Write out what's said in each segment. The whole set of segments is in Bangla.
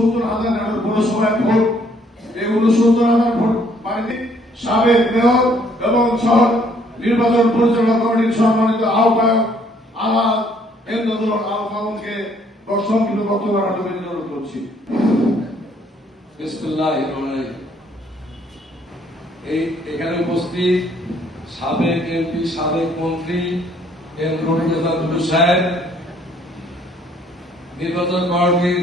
উনসত্তর হাজার পৌরসভায় ভোট এই উনসত্তর হাজার ভোট বাড়িতে সাবেক মেয়র এবং শহর নির্বাচন পরিচালনা কমিটির সম্মানিত আহ্বায়ক আমার ইন্দ্রদুল আল মামুনকে বক্তব্য রাখতে অনুরোধ করছি। এই এখানে উপস্থিত সাবেক এমপি, সাবেক মন্ত্রী এম রবীন্দ্রনাথ সাহেব, নির্বাচন কমিটির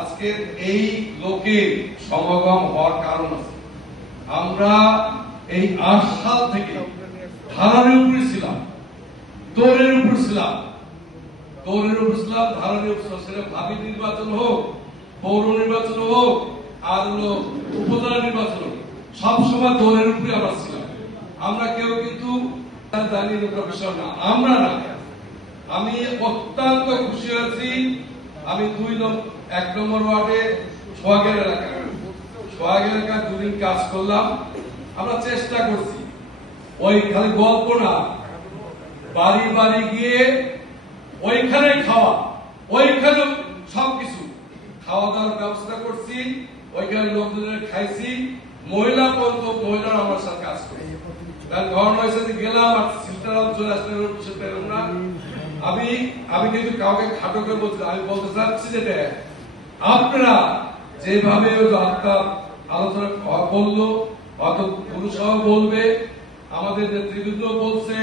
আজকে এই লোকের সমাগম হওয়ার কারণ আছে। আমরা এই আট সাল থেকে ধারার উপরে ছিলাম, দৌড়ের উপর ছিলাম। দৌড়ের ছিলাম সেটা ভাবি নির্বাচন হোক, পৌর নির্বাচন হোক, আর হলো উপজেলা নির্বাচন হোক সবসময় দৌড়ের উপরে আমরা ছিলাম। আমরা কেউ কিন্তু জানি বিষয় না। আমরা না। আমি অত্যন্ত খুশি হয়েছি আমি দুই নম্বর এক নম্বর ওয়ার্ডে সোহাগের এলাকা। সোহাগের এলাকায় দুদিন কাজ করলাম। আমরা চেষ্টা করছি। ওই খালি গল্প না। বাড়ি বাড়ি গিয়ে ওইখানে খাওয়া। ওইখানে সবকিছু। খাওয়া দাওয়ার ব্যবস্থা করছি। ওইখানে লোকজনের খাইছি। মহিলা পর্যন্ত মহিলারা আমার সাথে কাজ করে। কারণ ঘটনা হয়েছে যে গেলাম, আর সিস্টারাল চলে আসলে না। আমি আমি কিন্তু কাউকে খাটো করে বলছি আমি বলতে চাচ্ছি যেটা আপনারা যেভাবে আত্মার আলোচনা বলল অত পুরুষও বলবে, আমাদের নেতৃবৃন্দ বলছে,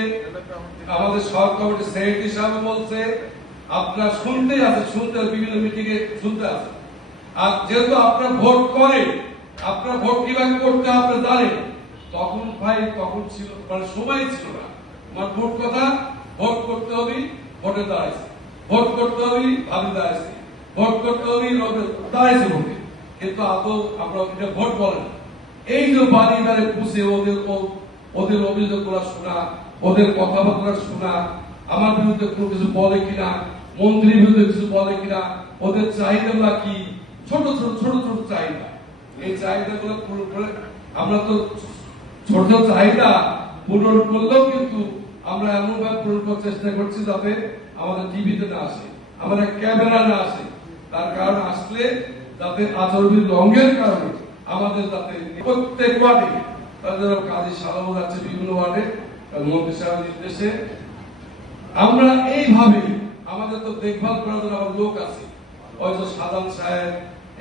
আমাদের সব কমিটির সেক্রেটারি সাহেব বলছে, আপনারা শুনতেই আছে শুনতে বিভিন্ন মিটিং এ শুনতে আছে আর যেহেতু আপনারা ভোট করেন, আপনারা ভোট কীভাবে করতে আপনারা জানেন? তখন ভাই তখন ছিল মানে সময় ছিল না। আমার ভোট কথা, ভোট করতে হবে ভোটে দাঁড়াইছে। ভোট করতে হবে ভাবি দাঁড়াইছে। ভোট করতে হবে দাঁড়াইছে ভোটে। কিন্তু আদৌ আমরা এটা ভোট বলে না। এই যে বাড়ি বাড়ি পুষে ওদের ওদের অভিযোগগুলা শোনা, ওদের কথাবার্তা শোনা, আমার বিরুদ্ধে কোনো কিছু বলে কিনা, মন্ত্রীর বিরুদ্ধে কিছু বলে কিনা, ওদের চাহিদা কি? ছোট ছোট ছোট ছোট চাহিদা। এই চাহিদা গুলো পূরণ করে আমরা তো ছোট চাহিদা পূরণ করলেও কিন্তু আমরা এমন ভাবে পূরণ করার চেষ্টা করছি যাতে আমাদের টিভিতে না আসে, আমাদের ক্যামেরা না আসে। তার কারণ আসলে যাতে আচরণের রঙের কারণে আমাদের যাতে প্রত্যেক ওয়ার্ডে তাদের কাজী সালাম যাচ্ছে বিভিন্ন ওয়ার্ডে মন্ত্রী সাহেবের নির্দেশে। আমরা এইভাবে আমাদের তো দেখভাল করার জন্য লোক আছে। হয়তো সাদাম সাহেব,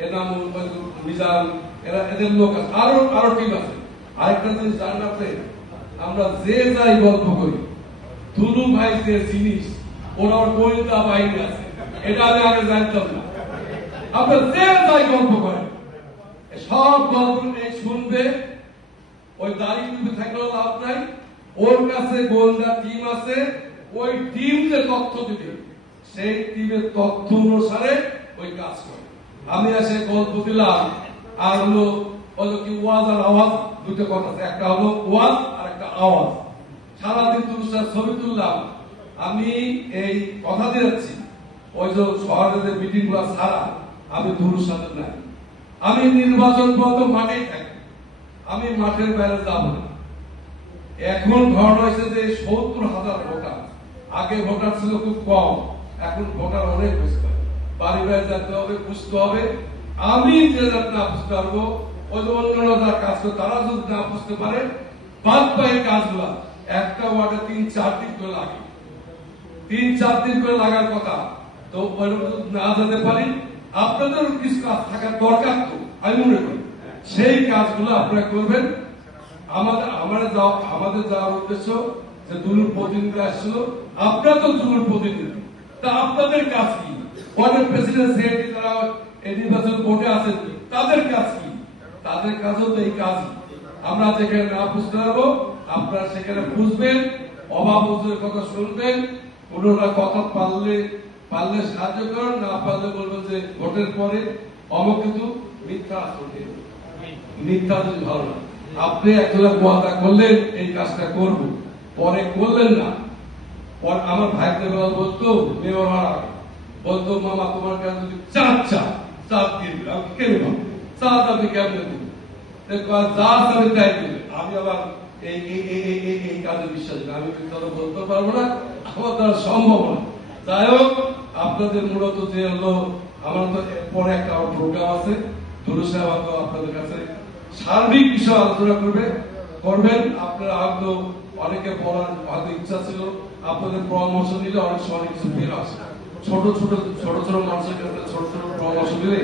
এনামুল, হয়তো মিজান, এরা এদের লোক আছে। আরও আরও টিম আছে। আরেকটা জিনিস আপনি? আমরা যে যাই গল্প করি দুলু ভাই যে জিনিস ওর গোয়েন্দা বাহিনী আছে। এটা আমি আগে জানতাম না। আপনার যে যাই গল্প করেন সব গল্প শুনবে ওই দাড়ি টুপি থাকলেও লাভ নাই ওর কাছে গোয়েন্দা টিম আছে ওই টিম যে তথ্য দিবে সেই টিমের তথ্য অনুসারে ওই কাজ করে আমি এসে গল্প দিলাম আর হলো হলো কি ওয়াজ আর আওয়াজ দুটো কথা আছে একটা হলো ওয়াজ আর একটা আওয়াজ সারাদিন তুলসার ছবি তুললাম আমি এই কথা দিয়েছি ওই যে শহরে যে মিটিংগুলো ছাড়া আমি সাথে নাই আমি নির্বাচন পর্যন্ত মাঠেই থাকি। আমি মাঠের বাইরে যাব না। এখন ঘটনা হয়েছে যে সত্তর হাজার ভোটার। আগে ভোটার ছিল খুব কম, এখন ভোটার অনেক হয়েছে বাড়ি বাড়ি যেতে হবে, বুঝতে হবে। আমি যে না বুঝতে পারব, ওই যে অন্যরা যারা কাজ করে, তারা যদি না বুঝতে পারে, বাদ বাকি কাজগুলা একটা ওয়ার্ডে তিন, চার দিন করে লাগে। তিন, চার দিন করে লাগার কথা। তো যদি না যেতে পারি আপনাদের কিছু কাজ থাকার দরকার তো, আমি মনে করি। সেই কাজগুলো আপনারা করবেন। আমাদের আমাদের যাওয়া আমাদের যাওয়ার উদ্দেশ্য যে দুলুর প্রতিনিধি আসছিল, আপনারা তো দুলুর প্রতিনিধি তা আপনাদের কাজ কি? ওয়ার্ডের প্রেসিডেন্ট সেক্রেটারি যারা এই নির্বাচন বোর্ডে আছেন, তাদের কাজ কি? তাদের কাজও তো এই কাজ আমরা যেখানে না বুঝতে পারব, আপনারা সেখানে বুঝবেন, অভাব কথা শুনবেন ওনারা কথা পারলে পারলে সাহায্য করেন না পারলে বলবেন যে ভোটের পরে অমুক কিন্তু মিথ্যা আসলে মিথ্যা যদি ভালো না। আপনি একজনে ওয়াদা করলেন এই কাজটা করব। পরে করলেন না। পর আমার ভাইকে বলতো হওয়ার বলতো মামা তোমার কাছে যদি চাঁদ চা চাঁদ দিয়ে দিলে আমি কেন চাঁদ আপনি কেমনে আর যা চাবে তাই দিবে। আমি আবার এই এই কাজে বিশ্বাস আমি কিন্তু বলতে পারব না আমার দ্বারা সম্ভব না। যাই হোক আপনাদের মূলত যে হলো, আমার তো পরে একটা প্রোগ্রাম আছে। ধরু সাহেব হয়তো আপনাদের কাছে সার্বিক বিষয় আলোচনা করবে। করবেন, আপনারা হয়তো অনেকে বলার হয়তো ইচ্ছা ছিল, আপনাদের পরামর্শ নিলে অনেক সময় কিছু বের আসে। ছোট ছোট ছোট ছোট মানুষের কাছে ছোট ছোট পরামর্শ দিলে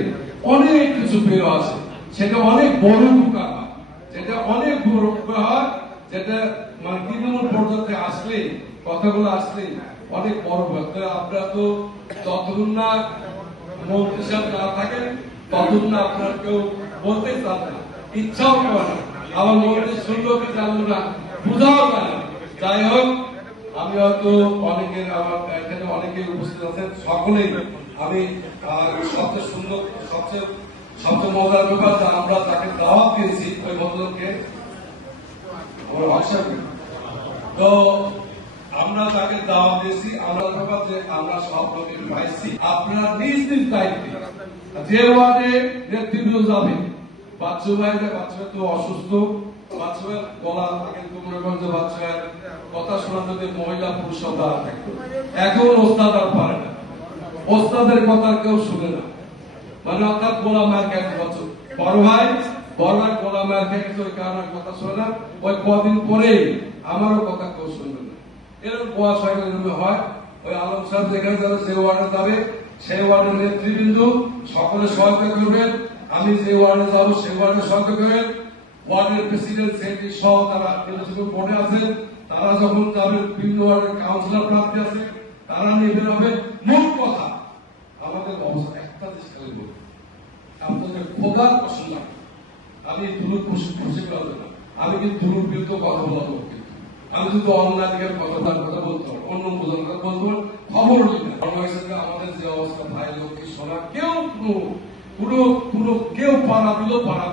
অনেক কিছু বের আসে। সেটা অনেক বড় উপকার হয়। যেটা অনেক বড় উপকার হয়, যেটা মানে তৃণমূল পর্যন্ত আসলে কথাগুলো আসলে অনেক বড় তো আপনারা তো যতক্ষণ না মন্ত্রী সাহেব না থাকেন ততক্ষণ না আপনার কেউ বলতে চান না। ইচ্ছাও করে না আমার মন্ত্রী শুনলেও কি জানলো না, বুঝাও না। যাই হোক, আমি হয়তো অনেকের আমার এখানে অনেকে উপস্থিত আছেন, সকলেই। আমি সবচেয়ে সুন্দর, সবচেয়ে সবচেয়ে মজার ব্যাপার যে আমরা তাকে দাওয়াত দিয়েছি, ওই ভদ্রলোককে আমার হোয়াটসঅ্যাপ তো আমরা তাকে দাওয়াত দিয়েছি, আমরা যে আমরা সব পাইছি। আপনারা নিজ নিজ দায়িত্বে, যে ওয়ার্ডে নেতৃত্ব যাবে বাচ্চু ভাইরা বাচ্চু তো অসুস্থ গলা কথা শোনা যদি মহিলা পুরুষ থাকতো এখন ওস্তাদ আর পারে না। ওস্তাদের কথা কেউ শুনে না। মানে অর্থাৎ গোলা মার খেয়ে বছর বড় ভাই বড় ভাই গোলা মার খেয়ে কথা শোনে না ওই কদিন পরে আমারও কথা কেউ শুনবে এরকম বয়স হয়ে ওই আলম সাহেব যেখানে যাবে, সেই ওয়ার্ডে যাবে। সেই ওয়ার্ডের নেতৃবৃন্দ সকলে সহায়তা করবেন। আমি যে ওয়ার্ডে যাব, সেই ওয়ার্ডে সহায়তা করবেন। ওয়ার্ডের প্রেসিডেন্ট, সেক্রেটারি সহ তারা বোর্ডে আছেন। তারা যখন যাবে বিভিন্ন ওয়ার্ডের কাউন্সিলর প্রার্থী আছে, তারা নিয়ে বেরোবে মূল কথা, আমাদের অবস্থা একটা খালি আপনাদের খোদার পছন্দ আমি দুরুদ আমি কিন্তু দুরুদ বিরুদ্ধে কথা বলব আমি শুধু অন্যায় দিকে কথা, তার কথা বলতে অন্য বোঝার কথা বলতে পারব খবর আমাদের যে অবস্থা, ভাই লোককে সোনা, কেউ পুরো কোনো কেউ পাড়া দিল পাড়া